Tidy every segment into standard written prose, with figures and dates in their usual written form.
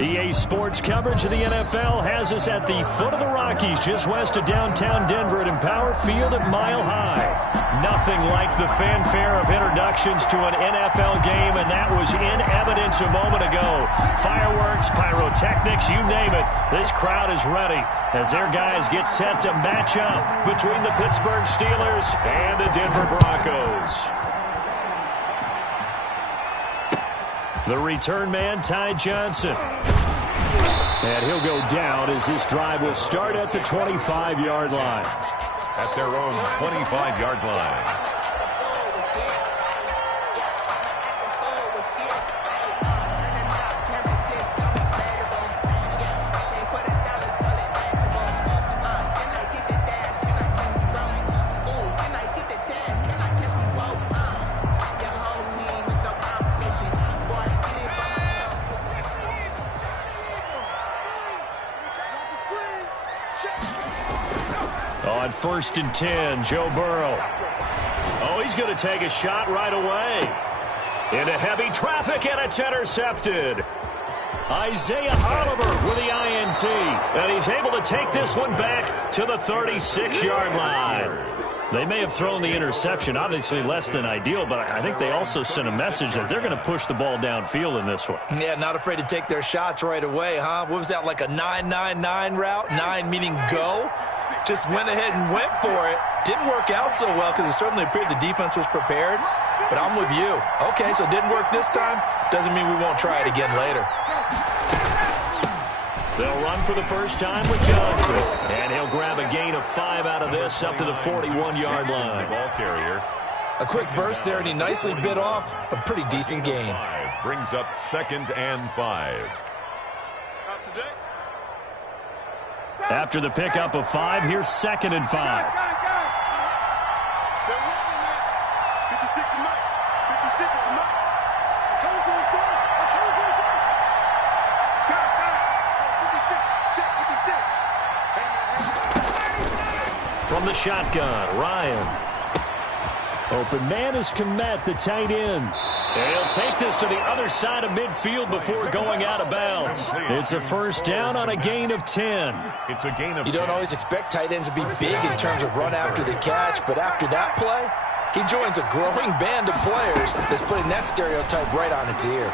EA Sports coverage of the NFL has us at the foot of the Rockies, just west of downtown Denver at Empower Field at Mile High. Nothing like the fanfare of introductions to an NFL game, and that was in evidence a moment ago. Fireworks, pyrotechnics, you name it. This crowd is ready as their guys get set to match up between the Pittsburgh Steelers and the Denver Broncos. The return man, Ty Johnson. And he'll go down as this drive will start at the 25-yard line. At their own 25-yard line. On 1st and 10, Joe Burrow. Oh, he's going to take a shot right away. Into heavy traffic, and it's intercepted. Isaiah Oliver with the INT. And he's able to take this one back to the 36-yard line. They may have thrown the interception, obviously less than ideal, but I think they also sent a message that they're going to push the ball downfield in this one. Yeah, not afraid to take their shots right away, huh? What was that, like a 9-9-9 route? 9 meaning go? Just went ahead and went for it. Didn't work out so well because it certainly appeared the defense was prepared. But I'm with you. Okay, so it didn't work this time. Doesn't mean we won't try it again later. They'll run for the first time with Johnson. And he'll grab a gain of 5 out of this up to the 41-yard line. Ball carrier. A quick burst there, and he nicely bit off a pretty decent gain. Brings up 2nd and 5. Not today. After the pickup of 5, here's 2nd and 5. From the shotgun, Ryan. Open man is Kmet, the tight end. And he'll take this to the other side of midfield before going out of bounds. It's a first down on a gain of 10. It's a gain of 10. You don't always expect tight ends to be big in terms of run after the catch, but after that play, he joins a growing band of players that's putting that stereotype right on its ear.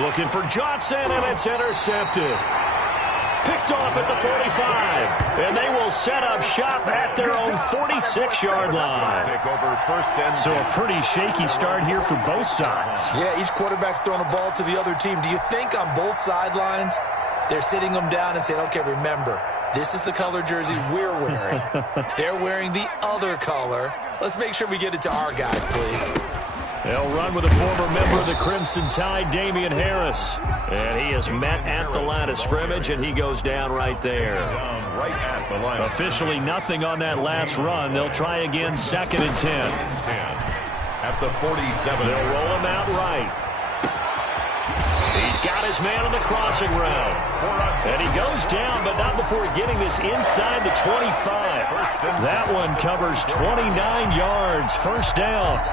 Looking for Johnson, and it's intercepted. Picked off at the 45, and they will set up shop at their own 46-yard line. Take over 1st and 10. So a pretty shaky start here for both sides. Yeah, each quarterback's throwing a ball to the other team. Do you think on both sidelines they're sitting them down and saying, okay, remember, this is the color jersey we're wearing. They're wearing the other color. Let's make sure we get it to our guys, please. They'll run with a former member of the Crimson Tide, Damian Harris. And he is met at the line of scrimmage, and he goes down right there. Right at the line. Officially nothing on that last run. They'll try again 2nd and 10. At the 47. They'll roll him out right. He's got his man on the crossing route. And he goes down, but not before getting this inside the 25. That one covers 29 yards. First down.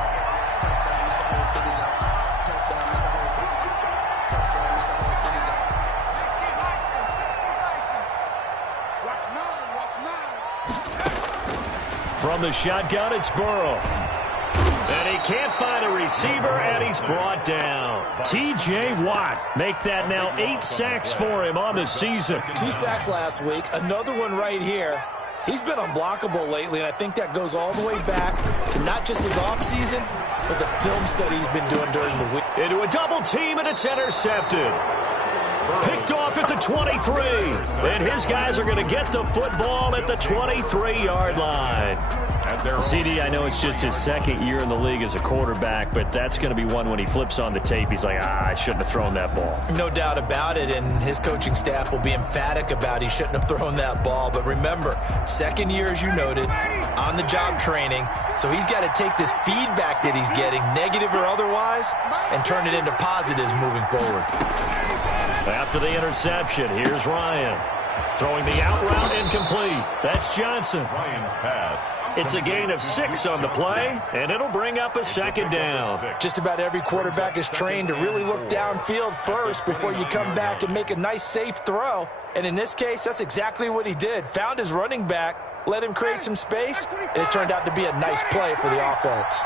From the shotgun, it's Burrow. And he can't find a receiver, and he's brought down. T.J. Watt make that now 8 sacks for him on the season. 2 sacks last week, another one right here. He's been unblockable lately, and I think that goes all the way back to not just his offseason, but the film study he's been doing during the week. Into a double team, and it's intercepted. Picked off at the 23. And his guys are going to get the football at the 23-yard line. CD, I know it's just his 2nd year in the league as a quarterback, but that's going to be one when he flips on the tape. He's like, I shouldn't have thrown that ball. No doubt about it, and his coaching staff will be emphatic about he shouldn't have thrown that ball. But remember, 2nd year, as you noted, on-the-job training, so he's got to take this feedback that he's getting, negative or otherwise, and turn it into positives moving forward. After the interception, here's Ryan. Throwing the out route incomplete. That's Johnson. Ryan's pass. It's a gain of 6 on the play, and it'll bring up a second down. Just about every quarterback is trained to really look downfield first before you come back and make a nice, safe throw. And in this case, that's exactly what he did. Found his running back, let him create some space, and it turned out to be a nice play for the offense.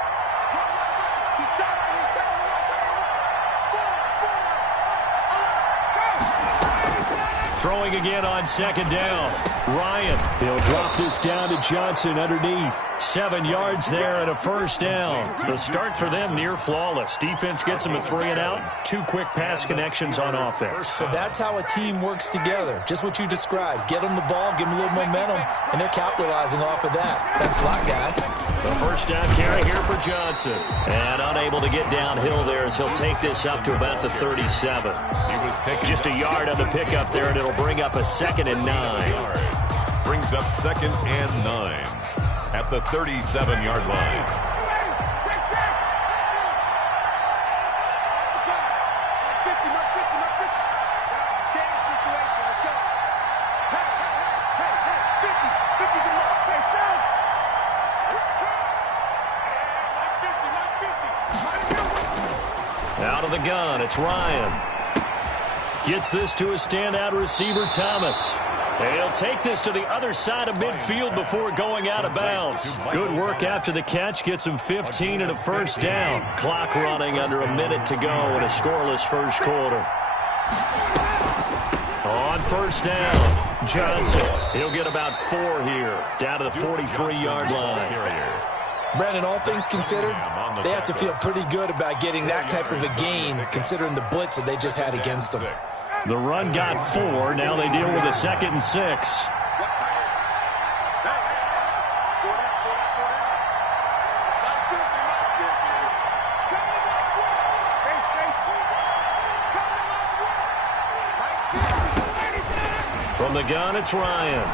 Throwing again on second down. Ryan, he'll drop this down to Johnson underneath. 7 yards there and a first down. The start for them near flawless. Defense gets them a 3-and-out. 2 quick pass connections on offense. So that's how a team works together. Just what you described. Get them the ball, give them a little momentum, and they're capitalizing off of that. Thanks a lot, guys. The first down carry here for Johnson. And unable to get downhill there as he'll take this up to about the 37. Just a yard on the pickup there, and it'll bring up a 2nd and 9. Brings up 2nd and 9 at the 37-yard line. Out of the gun, it's Ryan. Gets this to a standout receiver, Thomas. He'll take this to the other side of midfield before going out of bounds. Good work after the catch. Gets him 15 and a first down. Clock running under a minute to go in a scoreless first quarter. On first down, Johnson. He'll get about 4 here, down to the 43-yard line. Brandon, all things considered, they have to feel pretty good about getting that type of a gain, considering the blitz that they just had against them. The run got 4. Now they deal with a 2nd and 6. From the gun, it's Ryan.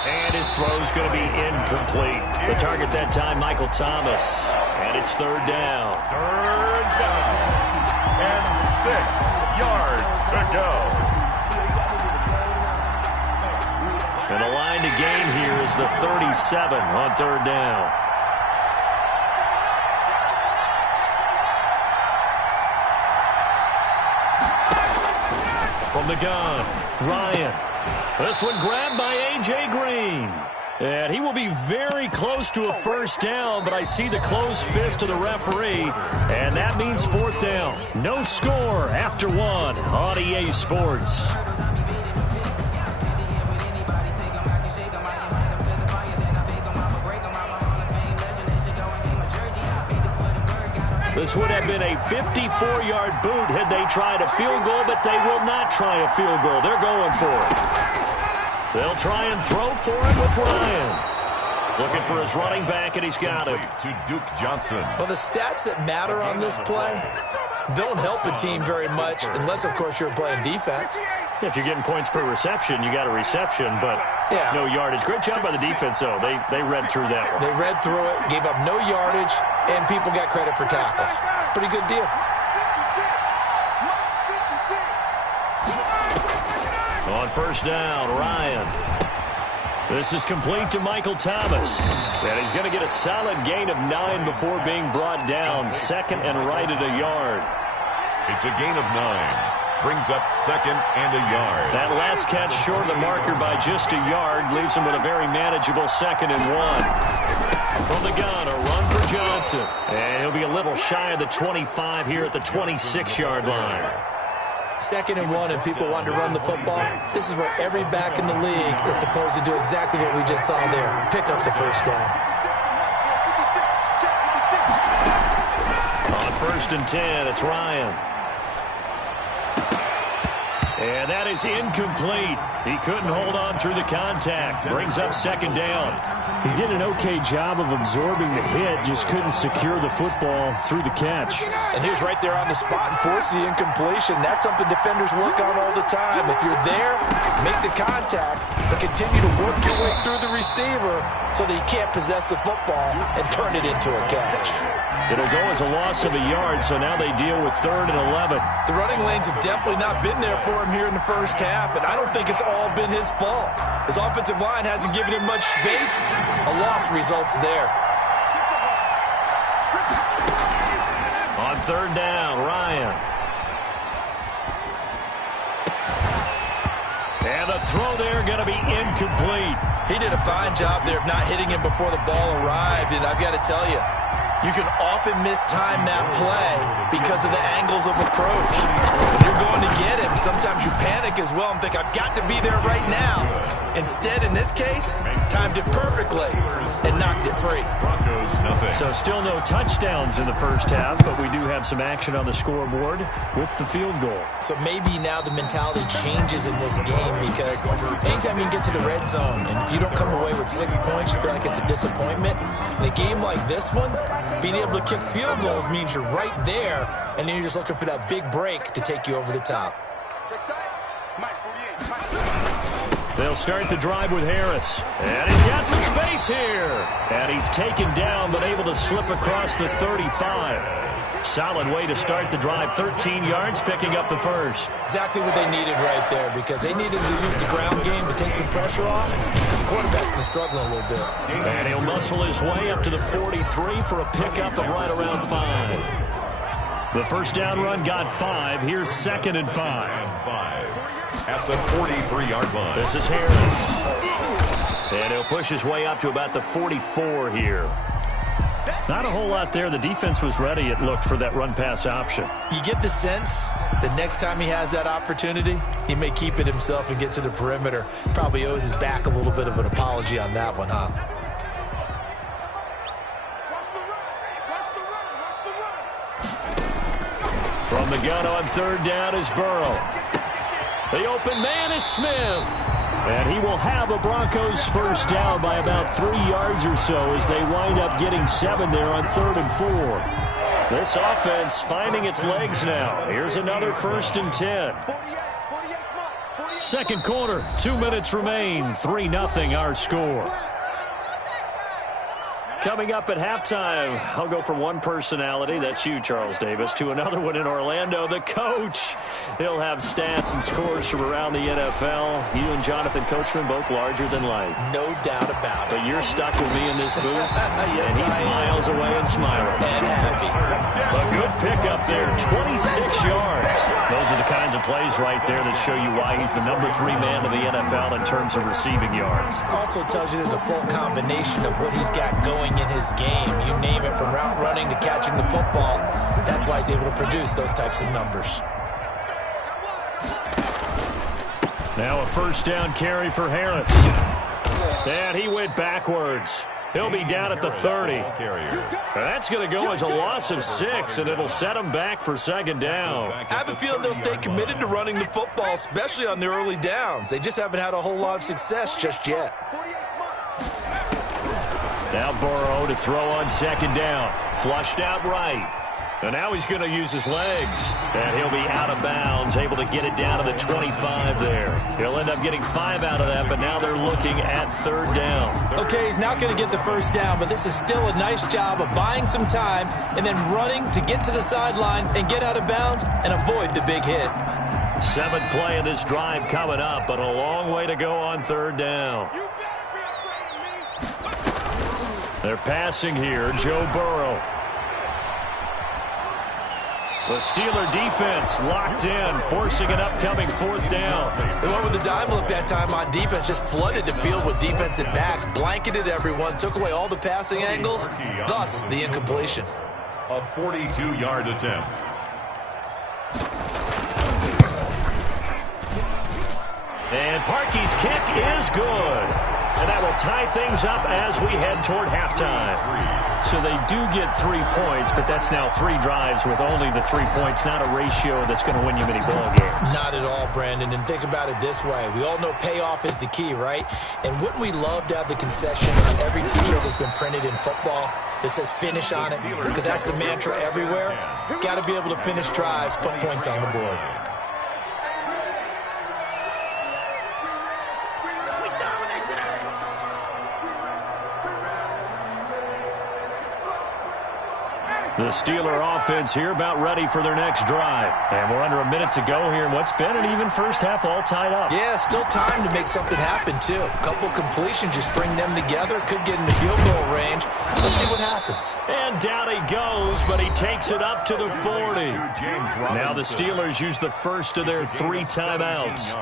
And his throw's going to be incomplete. The target that time, Michael Thomas. And it's 3rd down. 3rd down. And 6 yards to go. And the line to gain here is the 37 on 3rd down. From the gun, Ryan. This one grabbed by A.J. Green. And he will be very close to a first down, but I see the closed fist of the referee, and that means 4th down. No score after 1 on EA Sports. This would have been a 54-yard boot had they tried a field goal, but they will not try a field goal. They're going for it. They'll try and throw for it with Ryan. Looking for his running back, and he's got it. To Duke Johnson. Well, the stats that matter on this play don't help a team very much unless, of course, you're playing defense. If you're getting points per reception, you got a reception, but no yardage. Great job by the defense, though. They read through that one. They read through it, gave up no yardage, and people got credit for tackles. Pretty good deal. On first down, Ryan. This is complete to Michael Thomas. And he's going to get a solid gain of 9 before being brought down. 2nd and right at a yard. It's a gain of 9. Brings up 2nd and a yard. That last catch short of the marker by just a yard leaves him with a very manageable 2nd and 1. From the gun, a run for Johnson. And he'll be a little shy of the 25 here at the 26-yard line. 2nd and 1 and people want to run the football. This is where every back in the league is supposed to do exactly what we just saw there. Pick up the first down. On 1st and 10, it's Ryan. And that is incomplete. He couldn't hold on through the contact. Brings up 2nd down. He did an okay job of absorbing the hit, just couldn't secure the football through the catch. And he was right there on the spot and forced the incompletion. That's something defenders work on all the time. If you're there, make the contact. but continue to work your way through the receiver so that he can't possess the football and turn it into a catch. It'll go as a loss of a yard, so now they deal with 3rd and 11. The running lanes have definitely not been there for him here in the first half, and I don't think it's all been his fault. His offensive line hasn't given him much space. A loss results there. On 3rd down, Ryan. And the throw there going to be incomplete. He did a fine job there of not hitting him before the ball arrived, and I've got to tell you, you can often mistime that play because of the angles of approach. When you're going to get him, sometimes you panic as well and think, I've got to be there right now. Instead, in this case, timed it perfectly and knocked it free. So still no touchdowns in the first half, but we do have some action on the scoreboard with the field goal. So maybe now the mentality changes in this game because anytime you get to the red zone and if you don't come away with 6 points, you feel like it's a disappointment. In a game like this one, being able to kick field goals means you're right there, and then you're just looking for that big break to take you over the top. They'll start the drive with Harris. And he's got some space here. And he's taken down, but able to slip across the 35. Solid way to start the drive. 13 yards, picking up the first. Exactly what they needed right there, because they needed to use the ground game to take some pressure off, because the quarterback's been struggling a little bit. And he'll muscle his way up to the 43 for a pickup of right around 5. The first down run got 5. Here's 2nd and 5. At the 43-yard line. This is Harris. And he'll push his way up to about the 44 here. Not a whole lot there. The defense was ready, it looked, for that run-pass option. You get the sense that next time he has that opportunity, he may keep it himself and get to the perimeter. Probably owes his back a little bit of an apology on that one, huh? From the gun on 3rd down is Burrow. The open man is Smith. And he will have a Broncos first down by about 3 yards or so as they wind up getting 7 there on 3rd and 4. This offense finding its legs now. Here's another 1st and 10. Second quarter, 2 minutes remain. 3-0 our score. Coming up at halftime, I'll go from one personality, that's you, Charles Davis, to another one in Orlando, the coach. He'll have stats and scores from around the NFL. You and Jonathan Coachman, both larger than life. No doubt about it. But you're stuck with me in this booth, yes, and he's miles away and smiling. And happy. A good pickup there, 26 yards. Those are the kinds of plays right there that show you why he's the number 3 man in the NFL in terms of receiving yards. Also tells you there's a full combination of what he's got going in his game. You name it, from route running to catching the football. That's why he's able to produce those types of numbers. Now a first down carry for Harris. And he went backwards. He'll be down at the 30. That's going to go as a loss of 6, and it'll set him back for 2nd down. I have a feeling they'll stay committed to running the football, especially on the early downs. They just haven't had a whole lot of success just yet. Now Burrow to throw on 2nd down. Flushed out right. And now he's going to use his legs. And he'll be out of bounds, able to get it down to the 25 there. He'll end up getting 5 out of that, but now they're looking at 3rd down. Okay, he's not going to get the first down, but this is still a nice job of buying some time and then running to get to the sideline and get out of bounds and avoid the big hit. 7th play of this drive coming up, but a long way to go on 3rd down. They're passing here, Joe Burrow. The Steeler defense locked in, forcing an upcoming 4th down. They went with the dime look that time on defense, just flooded the field with defensive backs, blanketed everyone, took away all the passing angles, thus the incompletion. A 42-yard attempt. And Parkey's kick is good. And that will tie things up as we head toward halftime. So they do get 3 points, but that's now 3 drives with only the 3 points, not a ratio that's going to win you many ball games. Not at all, Brandon. And think about it this way. We all know payoff is the key, right? And wouldn't we love to have the concession on every T-shirt that's been printed in football that says finish on it? Because that's the mantra everywhere. Got to be able to finish drives, put points on the board. The Steeler offense here about ready for their next drive. And we're under a minute to go here in what's been an even first half all tied up. Yeah, still time to make something happen, too. A couple completions, just string them together. Could get into field goal range. Let's see what happens. And down he goes, but he takes it up to the 40. Now the Steelers use the first of their 3 timeouts,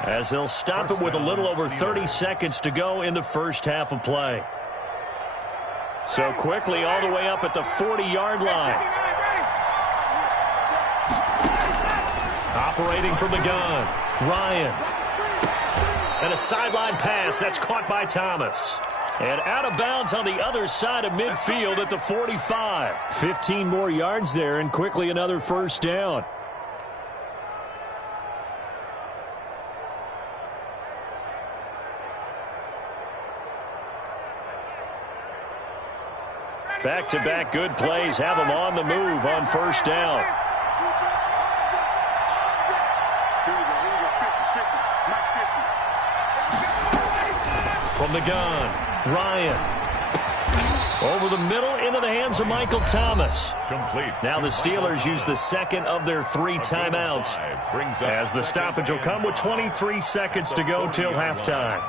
as they'll stop it with a little over 30 seconds to go in the first half of play. So quickly all the way up at the 40-yard line. Operating from the gun, Ryan. And a sideline pass that's caught by Thomas. And out of bounds on the other side of midfield at the 45. 15 more yards there and quickly another first down. Back-to-back good plays have them on the move on first down. From the gun, Ryan. Over the middle into the hands of Michael Thomas. Complete. Now the Steelers use the second of their 3 timeouts, as the stoppage will come with 23 seconds to go till halftime.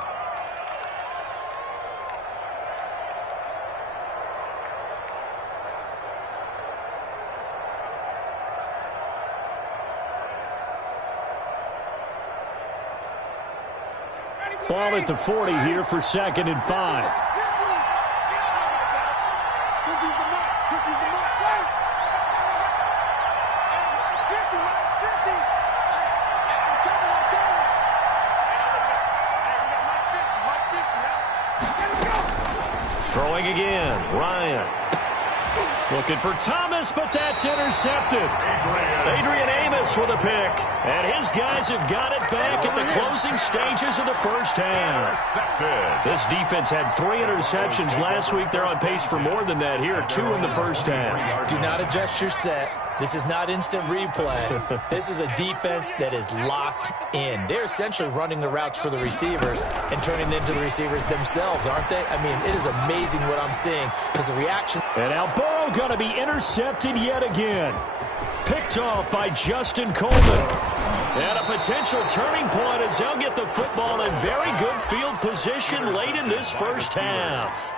Ball at the 40 here for 2nd and 5. Throwing again, Ryan. Looking for Thomas, but that's intercepted. Adrian Amos with a pick. And his guys have got it back at the closing stages of the first half. This defense had 3 interceptions last week. They're on pace for more than that here. 2 in the first half. Do not adjust your set. This is not instant replay. This is a defense that is locked in. They're essentially running the routes for the receivers and turning it into the receivers themselves, aren't they? I mean, it is amazing what I'm seeing because the reaction. And now Burrow going to be intercepted yet again. Picked off by Justin Coleman. And a potential turning point as they'll get the football in very good field position late in this first half.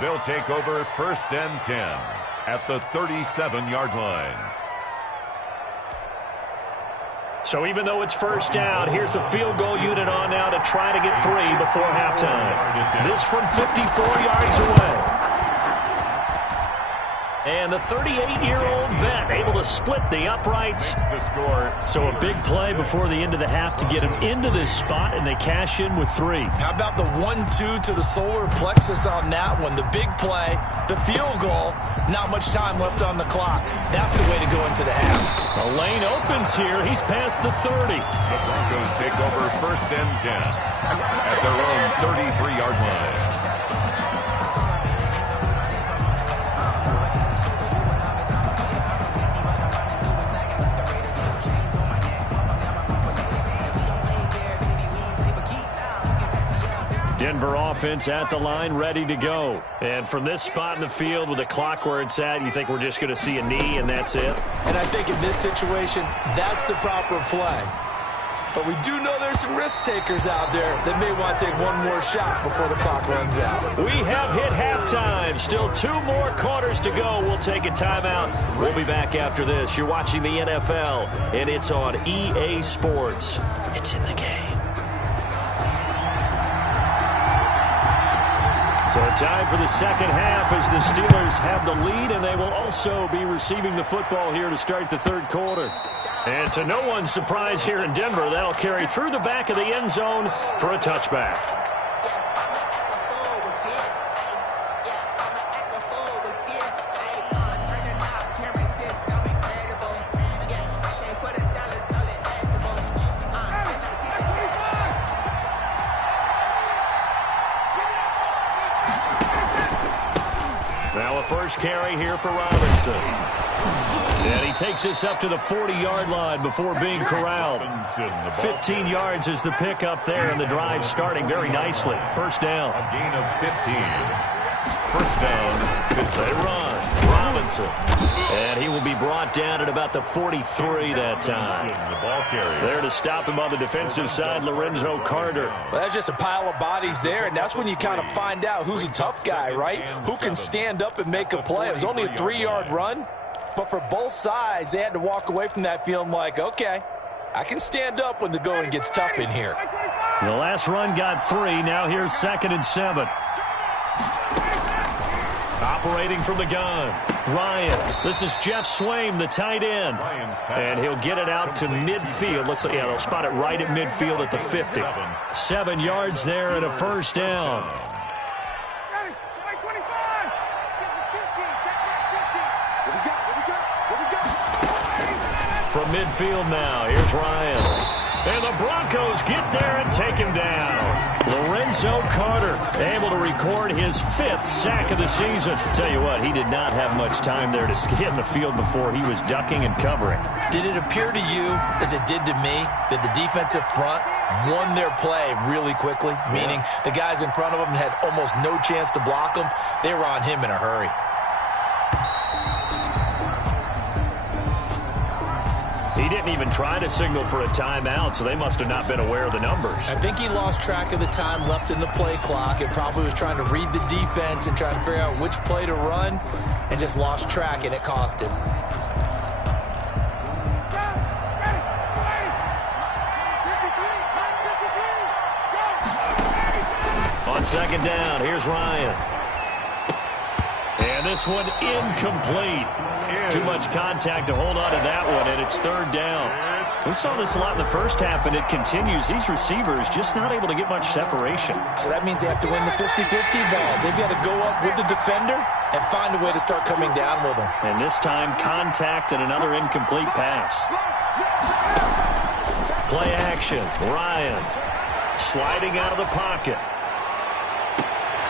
They'll take over 1st and 10 at the 37-yard line. So even though it's first down, here's the field goal unit on now to try to get 3 before halftime. This from 54 yards away. And the 38-year-old vet able to split the uprights. So a big play before the end of the half to get him into this spot, and they cash in with 3. How about the 1-2 to the solar plexus on that one? The big play, the field goal, not much time left on the clock. That's the way to go into the half. The lane opens here. He's past the 30. The Broncos take over 1st and 10 at their own 33-yard line. Denver offense at the line, ready to go. And from this spot in the field with the clock where it's at, you think we're just going to see a knee and that's it? And I think in this situation, that's the proper play. But we do know there's some risk takers out there that may want to take one more shot before the clock runs out. We have hit halftime. Still 2 more quarters to go. We'll take a timeout. We'll be back after this. You're watching the NFL, and it's on EA Sports. It's in the game. So time for the second half as the Steelers have the lead, and they will also be receiving the football here to start the 3rd quarter. And to no one's surprise here in Denver, that'll carry through the back of the end zone for a touchback. First carry here for Robinson. And he takes this up to the 40-yard line before being corralled. 15 yards is the pickup there, and the drive starting very nicely. First down. A gain of 15. First down. They run. Robinson. And he will be brought down at about the 43 that time. The ball carrier. There to stop him on the defensive side, Lorenzo Carter. Well, that's just a pile of bodies there, and that's when you kind of find out who's a tough guy, right? Who can stand up and make a play. It was only a 3-yard run, but for both sides, they had to walk away from that feeling like, okay, I can stand up when the going gets tough in here. The last run got 3. Now here's 2nd and 7. Operating from the gun, Ryan. This is Jeff Swaim, the tight end. And he'll get it out to midfield. Looks like, yeah, they'll spot it right at midfield at the 50. 7 yards there and a first down. From midfield now, here's Ryan. And the Broncos get there and take him down. Lorenzo Carter able to record his 5th sack of the season. Tell you what, he did not have much time there to scan the field before he was ducking and covering. Did it appear to you, as it did to me, that the defensive front won their play really quickly? Meaning the guys in front of them had almost no chance to block him. They were on him in a hurry. He didn't even try to signal for a timeout, so they must have not been aware of the numbers. I think he lost track of the time left in the play clock and probably was trying to read the defense and trying to figure out which play to run and just lost track, and it cost him. On 2nd down, here's Ryan. And this one incomplete. Too much contact to hold on to that one, and it's 3rd down. We saw this a lot in the first half, and it continues. These receivers just not able to get much separation. So that means they have to win the 50-50 balls. They've got to go up with the defender and find a way to start coming down with them. And this time, contact and another incomplete pass. Play action. Ryan sliding out of the pocket.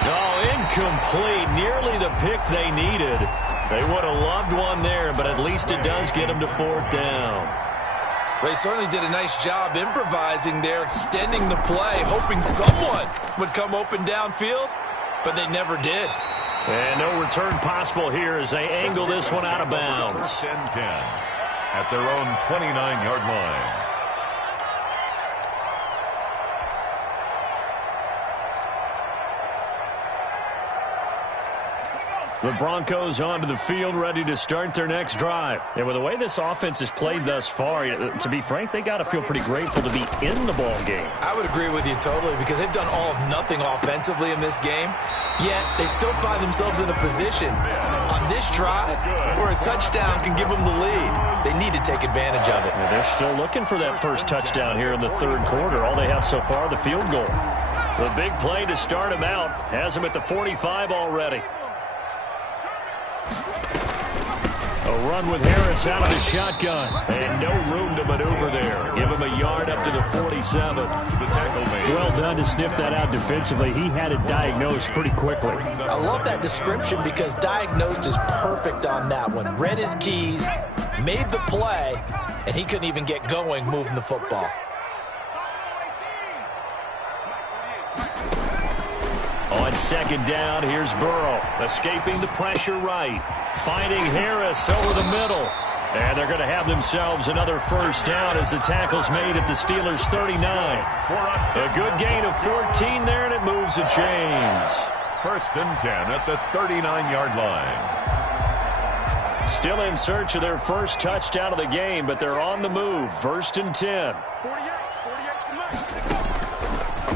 Oh, incomplete. Nearly the pick they needed. They would have loved one there, but at least it does get them to 4th down. They certainly did a nice job improvising there, extending the play, hoping someone would come open downfield, but they never did. And no return possible here as they angle this one out of bounds. 1st and 10 at their own 29-yard line. The Broncos onto the field, ready to start their next drive. And with the way this offense has played thus far, to be frank, they got to feel pretty grateful to be in the ball game. I would agree with you totally, because they've done all of nothing offensively in this game, yet they still find themselves in a position on this drive where a touchdown can give them the lead. They need to take advantage of it. And they're still looking for that first touchdown here in the 3rd quarter. All they have so far, the field goal. The big play to start them out has them at the 45 already. A run with Harris out of the shotgun. And no room to maneuver there. Give him a yard up to the 47. Well done to sniff that out defensively. He had it diagnosed pretty quickly. I love that description because diagnosed is perfect on that one. Read his keys, made the play, and he couldn't even get going moving the football. On 2nd down, here's Burrow, escaping the pressure right, finding Harris over the middle. And they're going to have themselves another first down as the tackle's made at the Steelers' 39. A good gain of 14 there, and it moves the chains. 1st and 10 at the 39-yard line. Still in search of their first touchdown of the game, but they're on the move. 1st and 10.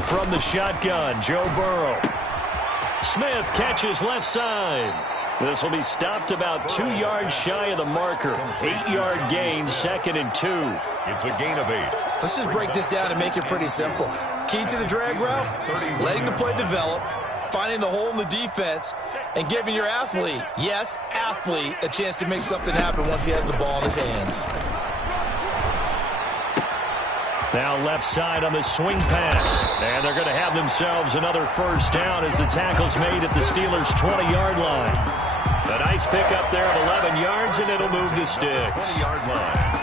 From the shotgun, Joe Burrow. Smith catches left side. This will be stopped about 2 yards shy of the marker. 8-yard gain, 2nd and 2. It's a gain of 8. Let's just break this down and make it pretty simple. Key to the drag route, letting the play develop, finding the hole in the defense, and giving your athlete, yes, athlete, a chance to make something happen once he has the ball in his hands. Now left side on the swing pass. And they're going to have themselves another first down as the tackle's made at the Steelers' 20-yard line. A nice pick up there of 11 yards, and it'll move the sticks. 20-yard line.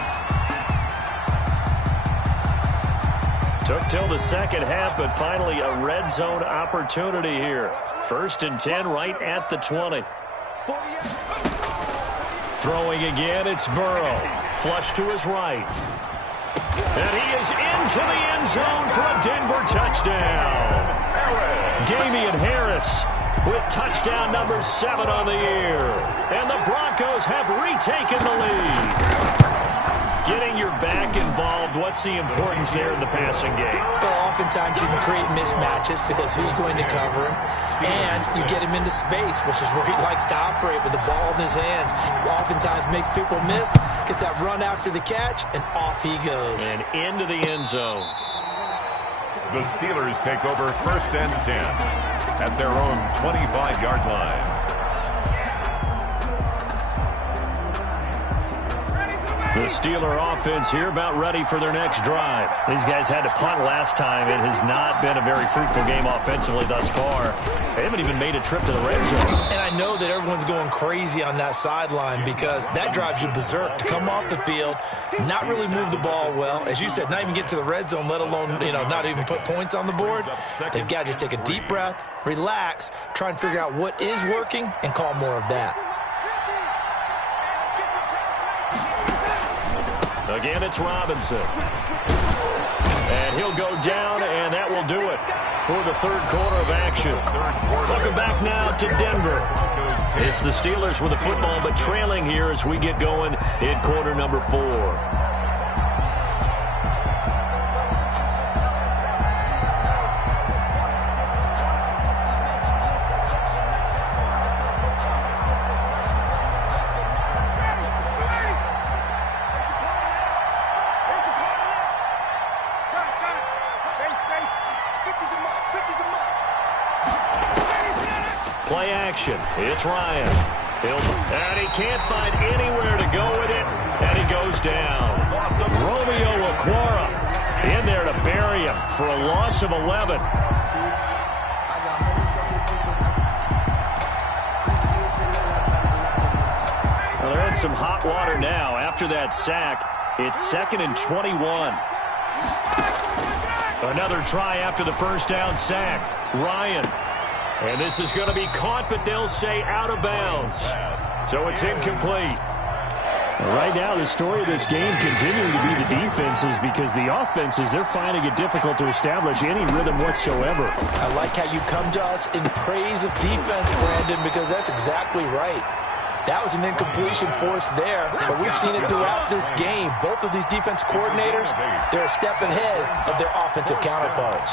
Took till the second half, but finally a red zone opportunity here. 1st and 10 right at the 20. Throwing again, it's Burrow. Flush to his right. And he is into the end zone for a Denver touchdown. Damian Harris with touchdown number 7 on the year. And the Broncos have retaken the lead. Getting your back involved, what's the importance there in the passing game? Well, oftentimes you can create mismatches because who's going to cover him, and you get him into space, which is where he likes to operate with the ball in his hands. Oftentimes makes people miss, gets that run after the catch, and off he goes. And into the end zone. The Steelers take over 1st and 10 at their own 25-yard line. The Steeler offense here about ready for their next drive. These guys had to punt last time. It has not been a very fruitful game offensively thus far. They haven't even made a trip to the red zone. And I know that everyone's going crazy on that sideline because that drives you berserk to come off the field, not really move the ball well. As you said, not even get to the red zone, let alone, not even put points on the board. They've got to just take a deep breath, relax, try and figure out what is working, and call more of that. Again, it's Robinson. And he'll go down, and that will do it for the third quarter of action. Welcome back now to Denver. It's the Steelers with the football, but trailing here as we get going in quarter number 4. Play action. It's Ryan. And he can't find anywhere to go with it. And he goes down. Romeo Okwara in there to bury him for a loss of 11. Well, they're in some hot water now. After that sack, it's 2nd and 21. Another try after the first down sack. Ryan. And this is going to be caught, but they'll say out of bounds. So it's incomplete. Right now, the story of this game continuing to be the defenses because the offenses, they're finding it difficult to establish any rhythm whatsoever. I like how you come to us in praise of defense, Brandon, because that's exactly right. That was an incompletion force there, but we've seen it throughout this game. Both of these defense coordinators, they're a step ahead of their offensive counterparts.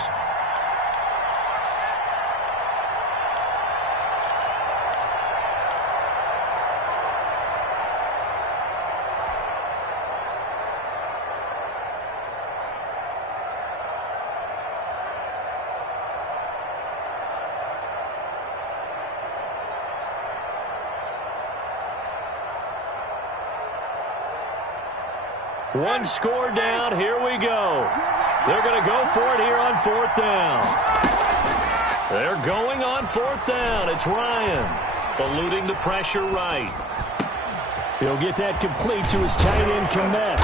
One score down. Here we go. They're going to go for it here on 4th down. They're going on 4th down. It's Ryan eluding the pressure right. He'll get that complete to his tight end, Komet.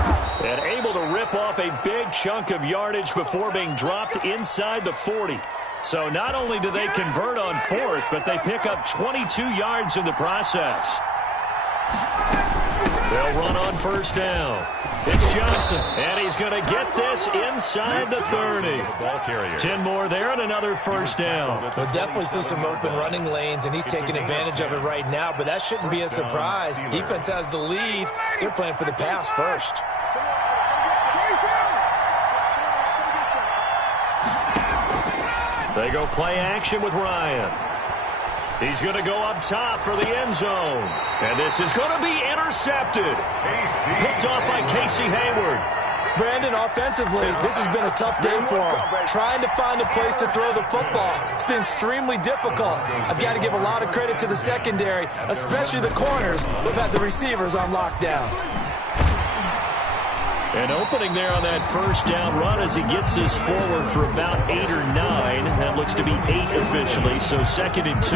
And able to rip off a big chunk of yardage before being dropped inside the 40. So not only do they convert on 4th, but they pick up 22 yards in the process. They'll run on 1st down. It's Johnson, and he's going to get this inside the 30. 10 more there and another 1st down. We'll definitely see some open running lanes, and he's taking advantage of it right now, but that shouldn't be a surprise. Defense has the lead. They're playing for the pass first. They go play action with Ryan. He's going to go up top for the end zone. And this is going to be intercepted. Picked off by Casey Hayward. Brandon, offensively, this has been a tough day for him. Trying to find a place to throw the football. It's been extremely difficult. I've got to give a lot of credit to the secondary, especially the corners who've had the receivers on lockdown. An opening there on that 1st down run as he gets this forward for about 8 or 9. That looks to be 8 officially, so 2nd and 2.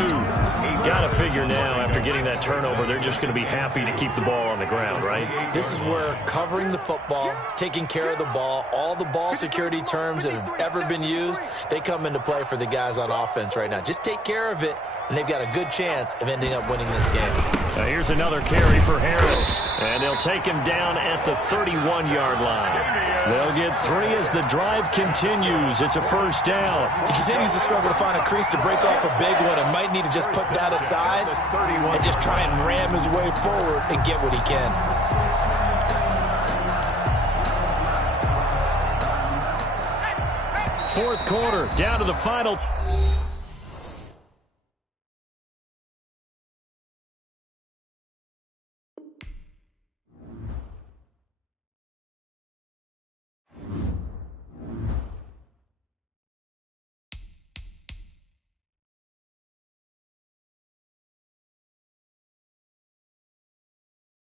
Got to figure now, after getting that turnover, they're just going to be happy to keep the ball on the ground, right? This is where covering the football, taking care of the ball, all the ball security terms that have ever been used, they come into play for the guys on offense right now. Just take care of it, and they've got a good chance of ending up winning this game. Now here's another carry for Harris, and they'll take him down at the 31-yard line. They'll get 3 as the drive continues. It's a first down. He continues to struggle to find a crease to break off a big one and might need to just put that aside and just try and ram his way forward and get what he can. Fourth quarter, down to the final.